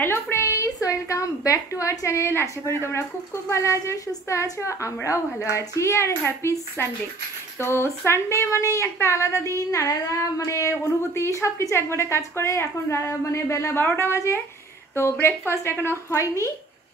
Hello friends welcome back to our channel. आशा करी तुम्हारा खूब खूब भालो आछो सुस्थ आछो আমরাও ভালো আছি আর হ্যাপি সানডে। তো সানডে মানে একটা আলাদা দিন, আলাদা মানে অনুভূতি, সবকিছু একবারে কাজ করে। এখন মানে বেলা 12টা বাজে, তো ব্রেকফাস্ট এখনো হয়নি,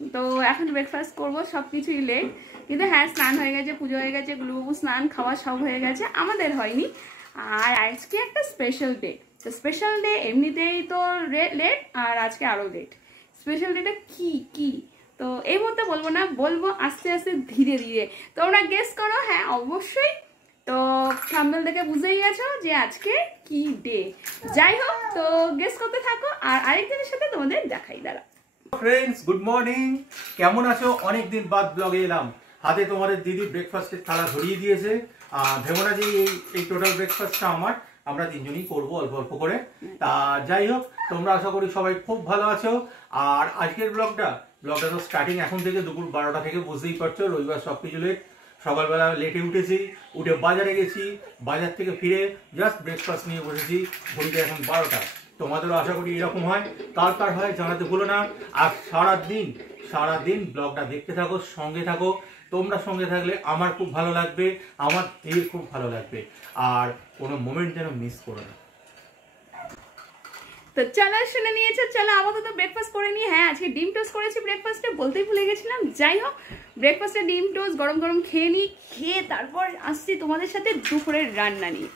তো এখন ব্রেকফাস্ট করব। সবকিছুই লেট, কিন্তু হ্যাঁ স্নান হয়ে গেছে, পুজো হয়ে গেছে, গুলুবাবু স্নান খাওয়া সব হয়ে গেছে, আমাদের হয়নি। আর আজকে একটা স্পেশাল ডে। তো স্পেশাল ডে এমনিতেই তো লেট, আর আজকে আরও লেট। স্পেশাল ডেটা কি কি তো এই মুহূর্তে বলবো না, বলবো আস্তে আস্তে ধীরে ধীরে। তোমরা গেস করো, হ্যাঁ অবশ্যই। তো থাম্বনেল দেখে বুঝেই গেছো যে আজকে কি ডে। যাই হোক, তো গেস করতে থাকো আর আরেকজনের সাথে তোমাদের দেখাই। দাঁড়া ফ্রেন্ডস, গুড মর্নিং। কেমন আছো? অনেকদিন বাদ ব্লগে এলাম। হাতে তোমাদের দিদি ব্রেকফাস্টের থালা ধরিয়ে দিয়েছে। ভেবো না যে এই টোটাল ব্রেকফাস্টটা আমরা তিনজনই করবো অল্প অল্প করে। তা যাই হোক, তোমরা আশা করি সবাই খুব ভালো আছো। আর আজকের ব্লগটা তো স্টার্টিং এখন থেকে দুপুর 12টা থেকে, বুঝতেই পারছো রবিবার সবকিছু লেট। সকালবেলা লেটে উঠেছি, উঠে বাজারে গেছি, বাজার থেকে ফিরে জাস্ট ব্রেকফাস্ট নিয়ে বসেছি। ঘড়িতে এখন 12টা। তোমাদেরও আশা করি এরকম হয়, কার হয় জানাতে ভুলো না। আর সারাদিন ব্লগটা দেখতে থাকো, সঙ্গে থাকো। তোমরা সঙ্গে থাকলে আমার খুব ভালো লাগবে, আমার দিদির খুব ভালো লাগবে, আর কোনো মোমেন্ট যেন মিস করো না। তো চলো শুনে নিয়েছো, চলো আপাতত ব্রেকফাস্ট করে নিই। হ্যাঁ আজকে ডিম টোস্ট করেছি ব্রেকফাস্টে, বলতেই ভুলে গেছিলাম। যাই হোক, ব্রেকফাস্টে ডিম টোস্ট গরম গরম খেয়ে নিই, খেয়ে তারপর আসছি তোমাদের সাথে দুপুরের রান্না নিয়ে।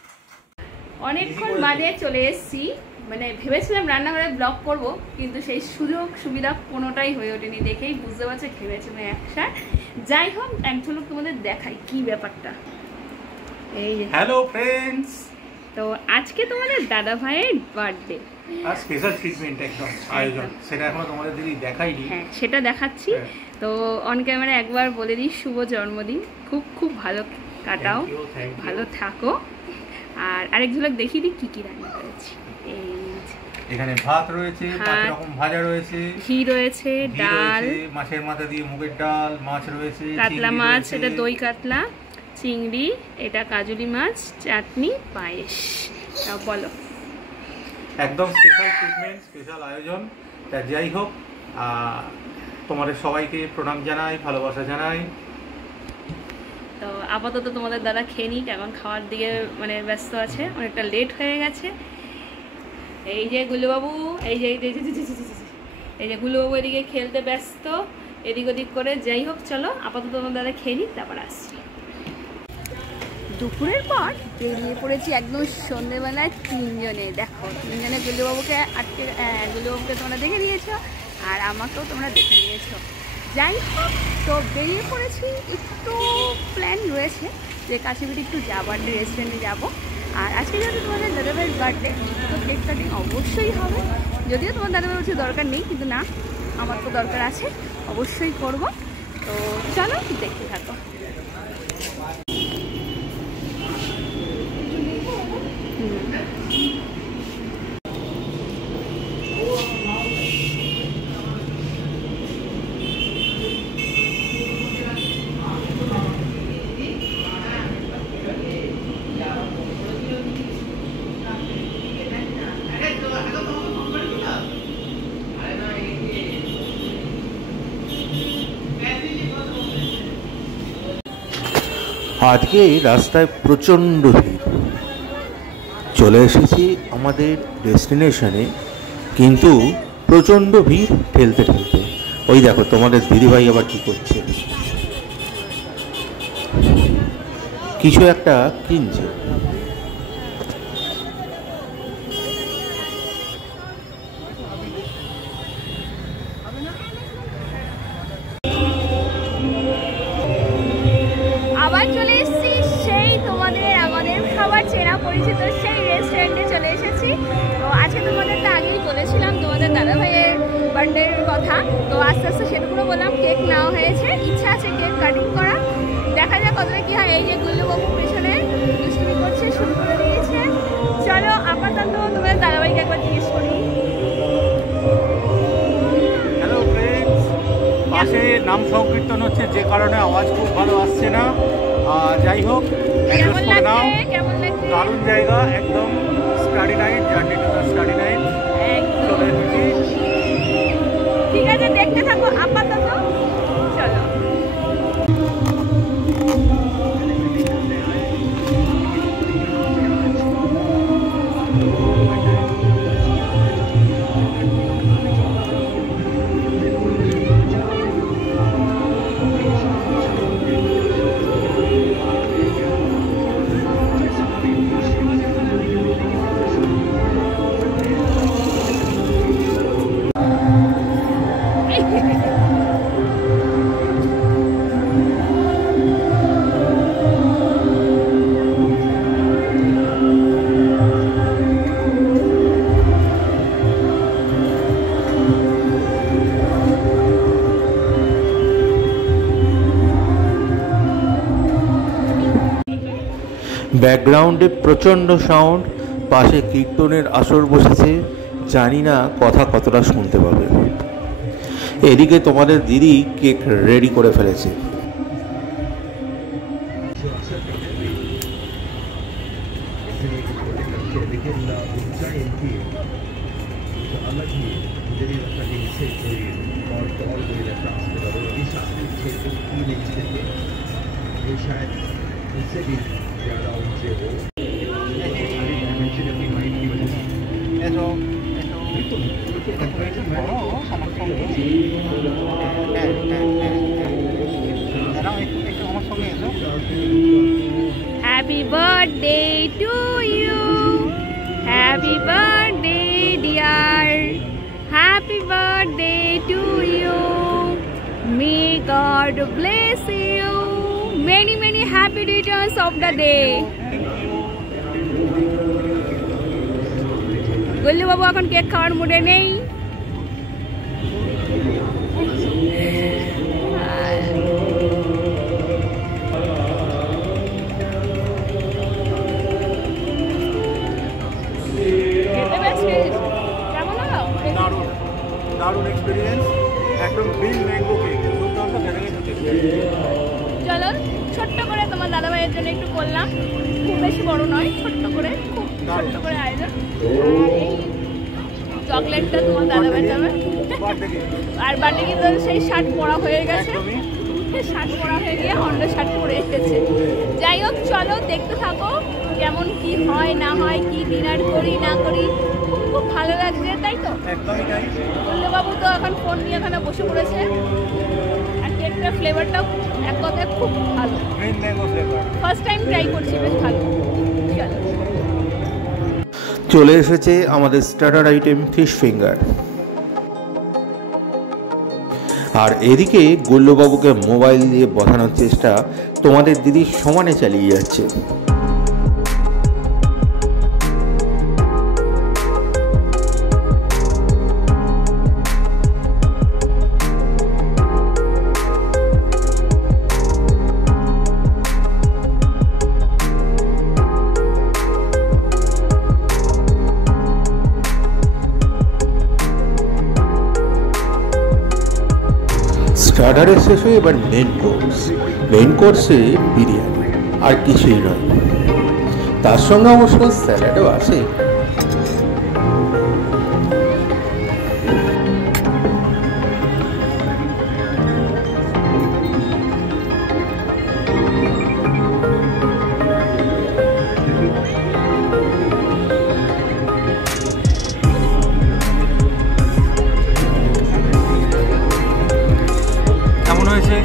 অনেকক্ষণ বাদে চলে এসেছি, মানে ভেবেছিলাম রান্নাঘরে ব্লগ করব, কিন্তু সেই সুযোগ সুবিধা কোনোটাই হয়ে ওঠেনি। দেখেই বুঝতে পারছো ভেবেছি একসাথ। যাই হোক, এক ঝলক তোমাদের দেখাই কি ব্যাপারটা। এই হ্যালো ফ্রেন্ডস, তো আজকে তোমাদের দাদা ভাইয়ের বার্থডে, আর স্পেশাল ট্রিটমেন্ট একদম আয়োজন, সেটা এখনো তোমাদের দিদি দেখাইনি। হ্যাঁ সেটা দেখাচ্ছি। তো অন ক্যামেরা একবার বলে দিই শুভ জন্মদিন, খুব খুব ভালো কাটাও, ভালো থাকো। আর আরেক ঝলক দেখিয়ে দিই কি কি রান্না করেছি। এখানে ভাত রয়েছে, 5 রকম ভাজা রয়েছে, ঘি রয়েছে, ডাল, মাছের মাথা দিয়ে মুগের ডাল, মাছ রয়েছে, কাতলা মাছ, এটা দই কাতলা, চিংড়ি, এটা কাজুলি মাছ, চাটনি, পায়েস। তাও বলো, একদম স্পেশাল ট্রিটমেন্ট, স্পেশাল আয়োজন। তা যাই হোক, তোমাদের সবাইকে প্রণাম জানাই, ভালোবাসা জানাই। তো আপাতত তোমাদের দাদা খেয়ে নিক, এখন খাওয়ার দিকে মানে ব্যস্ত আছে, অনেকটা লেট হয়ে গেছে। এই যে গুলুবাবু, এই যে গুলুবাবু এদিকে খেলতে ব্যস্ত, এদিক ওদিক করে। যাই হোক চলো আপাতত তোমার দাদা খেয়ে নিক, তারপর আসছি। দুপুরের পর বেরিয়ে পড়েছি একদম সন্ধ্যেবেলায় তিনজনে। দেখো তিনজনে, গুলুবাবুকে তোমরা দেখে নিয়েছো, আর আমাকেও তোমরা দেখে নিয়েছো। যাই হোক, তো বেরিয়ে পড়েছি। একটু প্ল্যান রয়েছে যে কাছেপিঠে একটু যাবার, রেস্টুরেন্টে যাবো। আর আজকে যেহেতু তোমাদের দাদাভাইয়ের বার্থডে, তো কেক কাটিং অবশ্যই হবে। যদিও তোমার দাদাভাই বলছে দরকার নেই, কিন্তু না, আমার তো দরকার আছে, অবশ্যই করব। তো চলো দেখতে থাকো। আজকে রাস্তায় প্রচণ্ড ভিড়। চলে এসেছি আমাদের ডেস্টিনেশনে, কিন্তু প্রচণ্ড ভিড় ঠেলতে ঠেলতে। ওই দেখো তোমাদের দিদিভাই আবার কি করছে, কিছু একটা কিনছে। পরিচিত সেই রেস্টুরেন্টে চলে এসেছি। তো আজকে তোমাদের তো আগেই বলেছিলাম তোমাদের দাদা ভাইয়ের বার্থডের কথা, তো আস্তে আস্তে সেটুকুনো বললাম। কেক নেওয়া হয়েছে, ইচ্ছা আছে কেক কাটিং করা, দেখা যাক কতটা কি হয়। এই যে গুল্লুবাবু পেছনে দুষ্টুমি করছে, শুরু করে দিয়েছে। চলো আপাতত তোমাদের দাদাভাইকে একবার জিজ্ঞেস করি। হ্যালো ফ্রেন্ডস, পাশে নাম সংকীর্তন হচ্ছে, যে কারণে আওয়াজ খুব ভালো আসছে না। যাই হোক, কেমন লাগছে? দারুণ জায়গা, একদম study night, journey to the study night চলে এসেছি। ব্যাকগ্রাউন্ডে প্রচণ্ড সাউন্ড, পাশে কীর্তনের আসর বসেছে, জানি না কথা কতটা শুনতে পাবে। এদিকে তোমাদের দিদি কেক রেডি করে ফেলেছে। Happy birthday to you. Happy birthday, dear. Happy birthday to you. May God bless you. Many, many happy returns of the day. Gullu বাবু এখন কেক খাওয়ার মুডে নেই। কেমন হলো? দারুণ এক্সপেরিয়েন্স, একদম গ্রিন ম্যাঙ্গো কেক, দুর্দান্ত চলো ছোট্ট করে তোমার দাদা ভাইয়ের জন্য একটু করলাম, খুব বেশি বড় নয়, ছোট্ট করে, খুব ছোট্ট করে আয়োজন। চকলেটটা তোমার দাদা ভাই যাবে, আর বার্থডে কিন্তু সেই শার্ট পরা হয়ে গেছে, শার্ট পরা হয়ে গিয়ে হন্ডা শার্ট পরে এসেছে। যাই হোক চলো দেখতে থাকো কেমন কি হয় না হয়, কি ডিনার করি না করি। খুব ভালো লাগছে, তাই তো? বাবু তো এখন ফোন নিয়ে এখানে বসে পড়েছে, আর কেকটার ফ্লেভারটাও এক কথায় খুব ভালো, ফার্স্ট টাইম ট্রাই করছি, বেশ ভালো। চলো চলে এসেছে আমাদের স্টার্টার আইটেম ফিশ ফিঙ্গার। আর এদিকে গুল্লুবাবুকে মোবাইল দিয়ে বসানোর চেষ্টা তোমাদের দিদি সমানে চালিয়ে যাচ্ছে। স্টার্টারের শেষ হয়ে এবার মেন কোর্সে বিরিয়ানি, আর কিছুই নয়। তার সঙ্গে অবশ্য স্যালাডও আছে।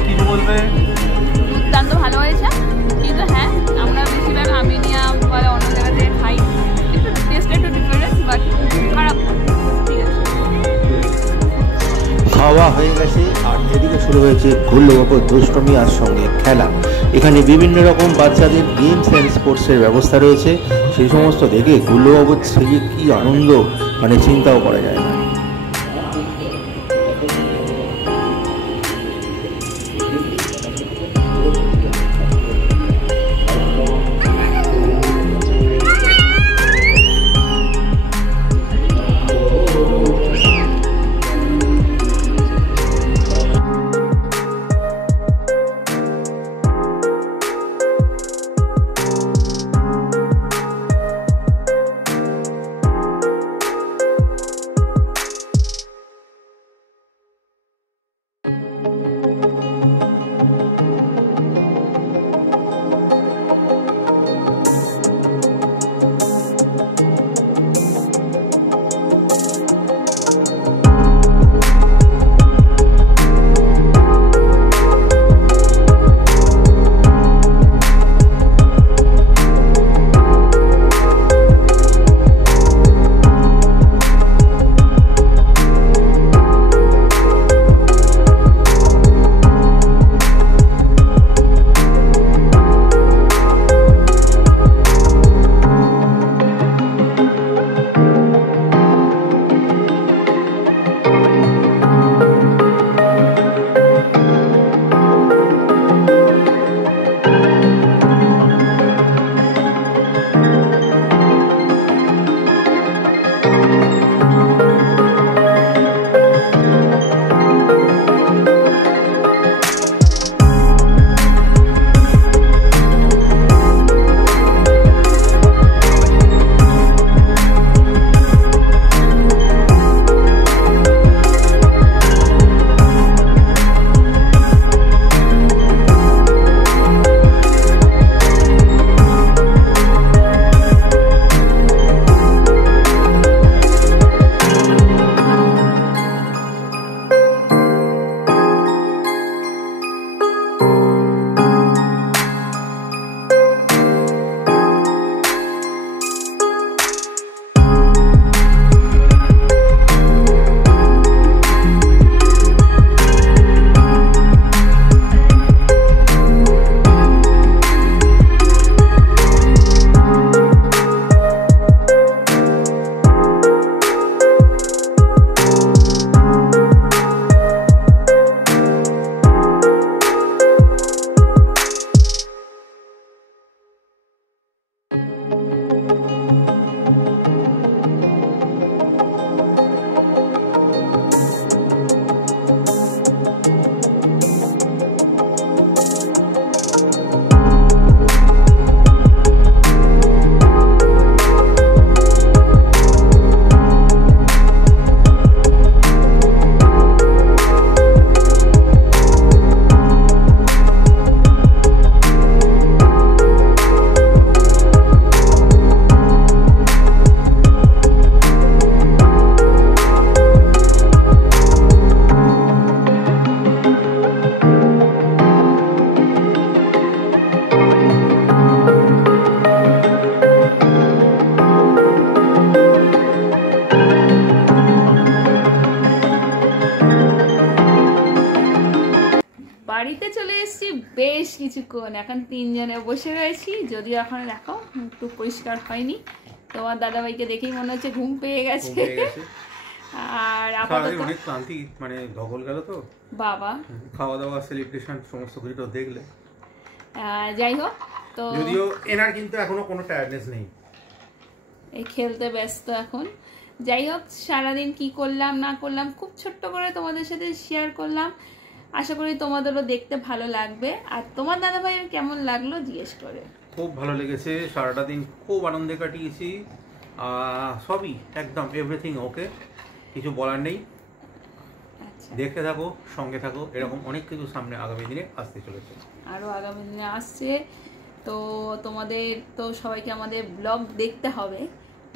কিছু বলবে? দুর্দান্ত ভালো হয়েছে, কিন্তু হ্যাঁ আমরা বেশিরভাগ আমিনিয়া বলে অন্য জায়গা থেকে খাই, একটু টেস্ট একটু ডিফারেন্স, বাট খারাপ না, ঠিক আছে। খাওয়া হয়ে গেছে, আর এদিকে শুরু হয়েছে গুল্লুবাবুর দুষ্টমি আর সঙ্গে খেলা। এখানে বিভিন্ন রকম বাচ্চাদের গেমস অ্যান্ড স্পোর্টসের ব্যবস্থা রয়েছে, সেই সমস্ত দেখে গুল্লুবাবুর ছেলে কি আনন্দ, মানে চিন্তাও করা যায় না। বাড়িতে চলে এসেছি বেশ কিছুক্ষণ, এখন 3 জনে বসে রয়েছি, যদিও এখন দেখো একটু পরিষ্কার হয়নি। তোমার দাদাভাইকে দেখেই মনে হচ্ছে ঘুম পেয়ে গেছে। আর আপাতত অনেক ক্লান্তি, মানে ধকল গেল তো বাবা, খাওয়া দাওয়া সেলিব্রেশন সমস্ত কিছু তো দেখলে। যাই হোক, তো যদিও এনার কিন্তু এখনো কোনো টায়ার্ডনেস নেই, এই খেলতে ব্যস্ত এখন। যাই হোক, সারাদিন কি করলাম না করলাম খুব ছোট্ট করে তোমাদের সাথে শেয়ার করলাম। আশা করি তোমাদেরও দেখতে ভালো লাগবে। আর তোমার দাদাভাইয়ের কেমন লাগলো জিজ্ঞেস করে। খুব ভালো লেগেছে, সারাটা দিন খুব আনন্দে কাটিয়েছি, সবই একদম এভরিথিং ওকে, কিছু বলার নেই। আচ্ছা, দেখতে থাকো, সঙ্গে থাকো, এরকম অনেক কিছু সামনে আগামী দিনে আসতে চলেছে, আরও আগামী দিনে আসছে। তো তোমাদের তো সবাইকে আমাদের ব্লগ দেখতে হবে,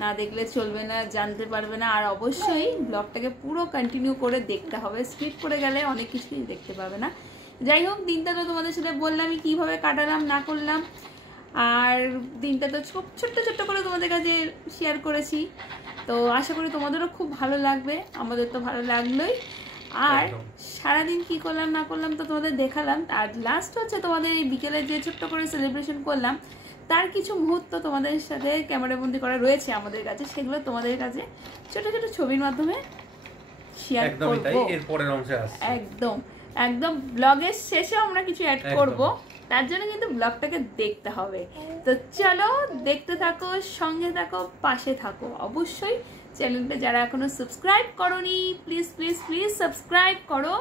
না দেখলে চলবে না, জানতে পারবে না। আর অবশ্যই ব্লগটাকে পুরো কন্টিনিউ করে দেখতে হবে, স্কিপ করে গেলে অনেক কিছুই দেখতে পাবে না। যাই হোক, দিনটা তো তোমাদের সাথে বললামই কীভাবে কাটালাম না করলাম, আর দিনটা তো ছোট্ট ছোট্ট করে তোমাদের কাছে শেয়ার করেছি। তো আশা করি তোমাদেরও খুব ভালো লাগবে, আমাদের তো ভালো লাগলোই। আর সারাদিন কি করলাম না করলাম তো তোমাদের দেখালাম। আর লাস্ট হচ্ছে তোমাদের এই বিকেলে যে ছোট্ট করে সেলিব্রেশন করলাম তার কিছু মুহূর্ত তোমাদের সাথে ক্যামেরাবন্দি করা রয়েছে আমাদের কাছে, সেগুলো তোমাদের কাছে ছোট ছোট ছবির মাধ্যমে শেয়ার করব। এরপরের অংশে আসছে একদম একদম ব্লগের শেষে আমরা কিছু অ্যাড করব, তার জন্য কিন্তু ব্লগটাকে দেখতে হবে। তো চলো দেখতে থাকো, সঙ্গে থাকো, পাশে থাকো। অবশ্যই চ্যানেলটা যারা এখনো সাবস্ক্রাইব করোনি প্লিজ প্লিজ প্লিজ সাবস্ক্রাইব করো,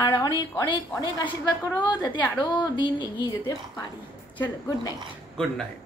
আর অনেক অনেক অনেক আশীর্বাদ করো যাতে আরো দিন এগিয়ে যেতে পারি। চলো, গুড নাইট। Good night.